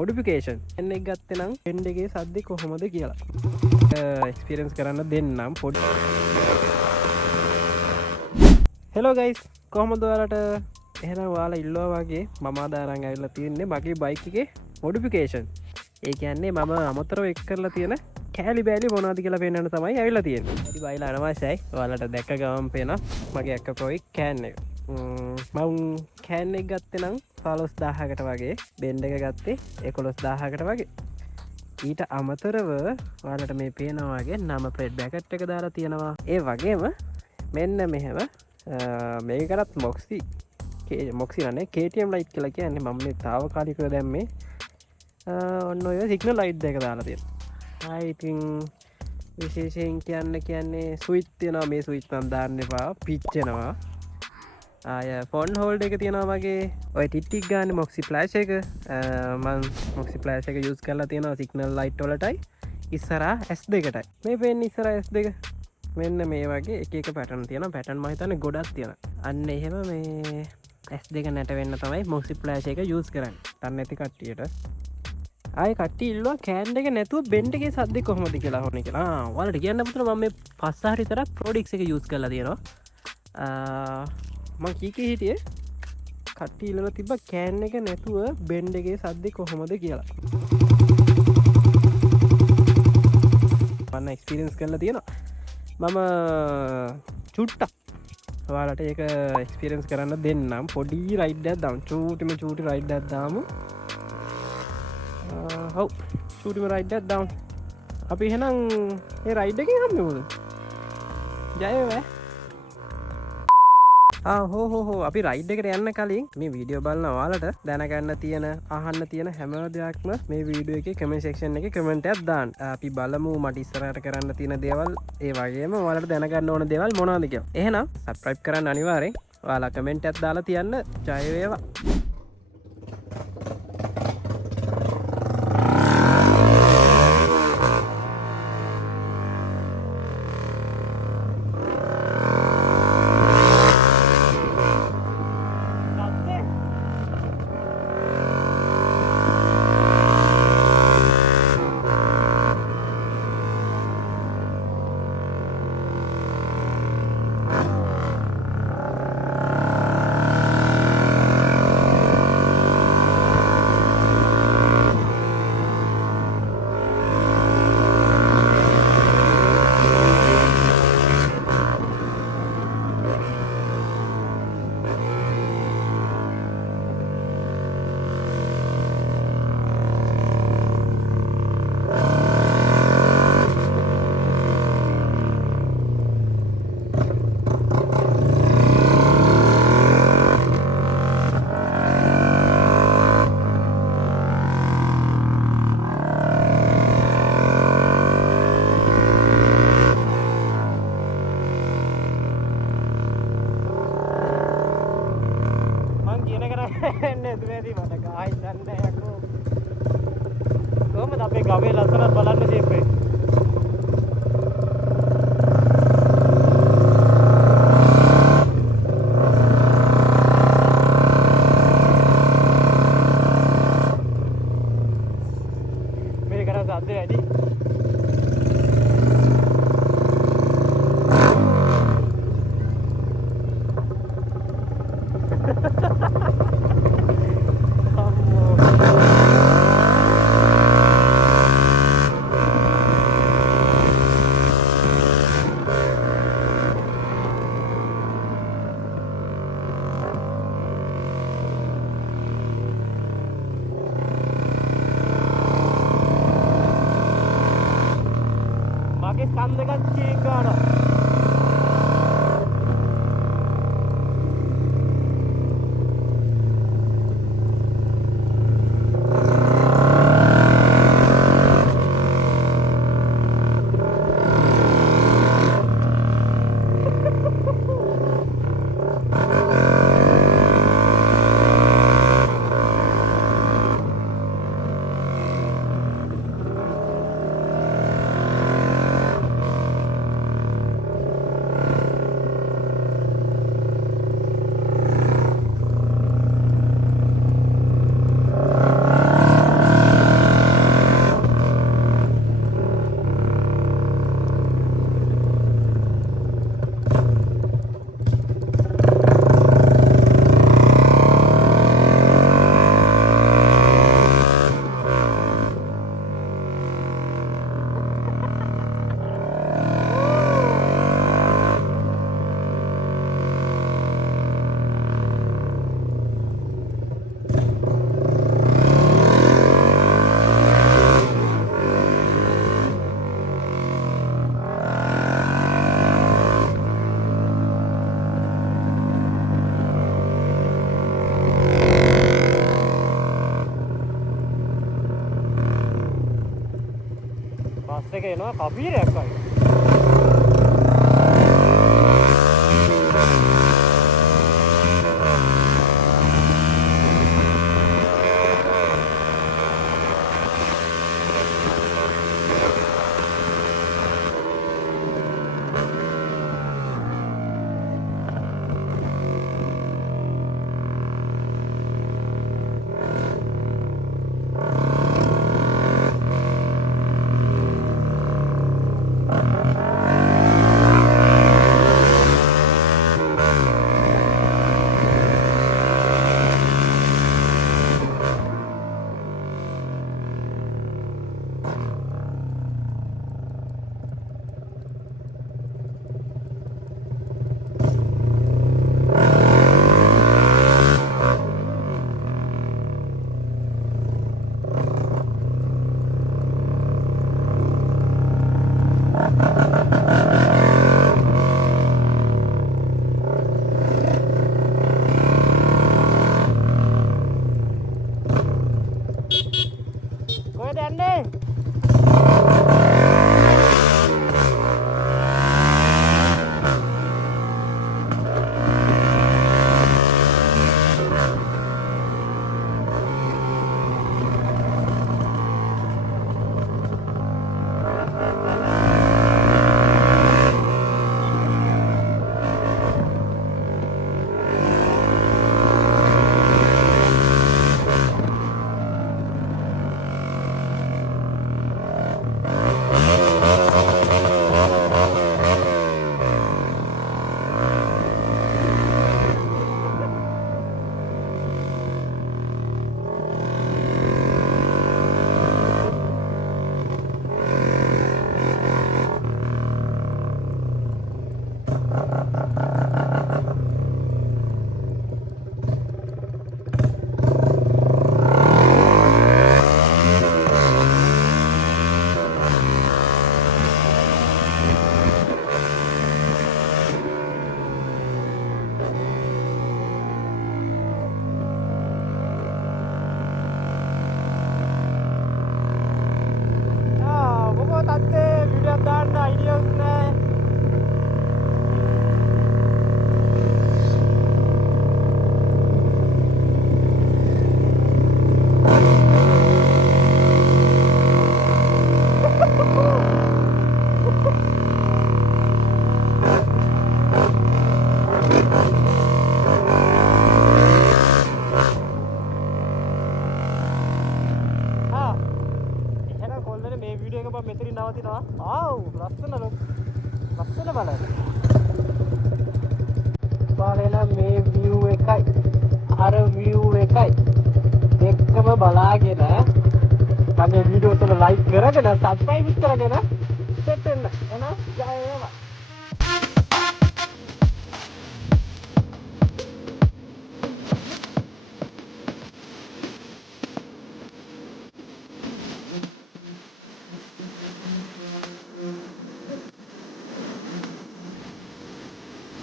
Modification එන්න ගත්තේ නම් ට්‍රෙන්ඩ් එකේ සද්දේ කොහොමද කියලා එක්ස්පීරියන්ස් කරන්න දෙන්නම් පොඩි. හෙලෝ ගයිස්, කොහොමද ඔයාලට? එහෙනම් ඔයාලා ඉල්ලුවා වගේ මම අද අරන් ඇවිල්ලා තියෙන්නේ මගේ බයික් එකේ මොඩිෆිකේෂන්. ඒ කියන්නේ මම අමතරව එක් කරලා තියෙන කෑලි බෑලි මොනවද කියලා පෙන්වන්න තමයි ඇවිල්ලා තියෙන්නේ. ඉතින් බයිලා අනවශ්‍යයි. ඔයාලට දැක්ක ගමන් පේනවා මගේ අක්ක ප්‍රොයි කෑන් එක. මම කෑන් එක ගත්තේ නම් 15000කට වගේ, බෙන්ඩ් එක ගත්තේ 11000කට වගේ. ඊට අමතරව ඔයාලට මේ පේනවා වගේ නම ප්ලේට් බැකට් එක දාලා තියෙනවා. ඒ වගේම මෙන්න මෙහෙම මේකටත් මොක්සි නනේ KTM ලයිට් කියලා කියන්නේ. මම මේ තාවකාලිකව දැම්මේ ඔන්න ඔය සිග්නල් ලයිට් දෙක දාලා තියෙනවා. ඉතින් විශේෂයෙන් කියන්නේ ස්විච් තියෙනවා. මේ ස්විච් නම් දාන්න එපා, පිච්චෙනවා. ආය ෆොන් හෝල්ඩ් එක තියෙනවා වගේ. ඔය ටිටික් ගන්න මොක්සි ෆ්ලෑෂ් එක මම මොක්සි ෆ්ලෑෂ් එක යූස් කරලා තියෙනවා සිග්නල් ලයිට් වලටයි ඉස්සරහා S2ටයි. මේ පේන්නේ ඉස්සරහා S2. මෙන්න මේ වගේ එක පැටර්න් තියෙනවා. පැටර්න් මම හිතන්නේ ගොඩක් තියෙනවා. අන්න එහෙම මේ S2 නැට වෙන්න තමයි මොක්සි ෆ්ලෑෂ් එක යූස් කරන්නේ. දන්නේ නැති කට්ටියට ආය කට්ටිය ඉල්ලුවා කෑන් එක නැතුව බෙන්ඩ් එකේ සද්දේ කොහොමද කියලා හොනේ කියලා. ඔයාලට කියන්න පුතේ මම මේ 5 හරි විතරක් ප්‍රොඩික්ස් එක යූස් කරලා තියෙනවා. මං කීකේ හිටියේ කට්ටිය ඉල්ලලා තිබ්බ කෑන් එක නැතුව බෙන්ඩ් එකේ සද්දේ කොහොමද කියලා. මම එක්ස්පීරියන්ස් කරලා තියෙනවා. මම චුට්ටක් ඔයාලට ඒක එක්ස්පීරියන්ස් කරන්න දෙන්නම්. පොඩි රයිඩ් එකක් දාමු. චූටි රයිඩ් එකක් දාමු. හව් චූටිම රයිඩ් එකක් දාමු. අපි එහෙනම් මේ රයිඩ් එකෙන් හම්බෙමුද? ජය වේවා. හෝ අපි රයිඩ් එකට යන්න කලින් මේ වීඩියෝ බලන ඔයාලට දැනගන්න තියෙන අහන්න තියෙන හැම දෙයක්ම මේ වීඩියෝ එකේ කමෙන්ට් සෙක්ෂන් එකේ කමෙන්ට් එකක් දාන්න. අපි බලමු මට ඉස්සරහට කරන්න තියෙන දේවල්, ඒ වගේම ඔයාලට දැනගන්න ඕන දේවල් මොනවද කියලා. එහෙනම් සබ්ස්ක්‍රයිබ් කරන්න අනිවාර්යෙන්. ඔයාලා කමෙන්ට් එකක් දාලා තියන්න. ජය වේවා. කොහොමද අපේ ගවේ ලස්සනත් බලන්න ජීපේ. මේක කරා සද්ද වැඩි. මගේ කන් දෙකක් චීන් ගන්නවා. බස් එක එනවා කපීරයක් වගේ. කොහෙද යන්නේ? තත්තේ වීඩියෝ දාන්න අයිඩියාස් නැහැ. මේ වීඩියෝ එක මම මෙතනින් නවතිනවා. ආව් ලස්සන බලන්න. බලන්න මේ view එකයි අර view එකයි දෙකම බලාගෙන මගේ වීඩියෝ එක ලයික් කරගෙන subscribe කරගෙන සෙට් වෙන්න. එහෙනම් ජය වේවා.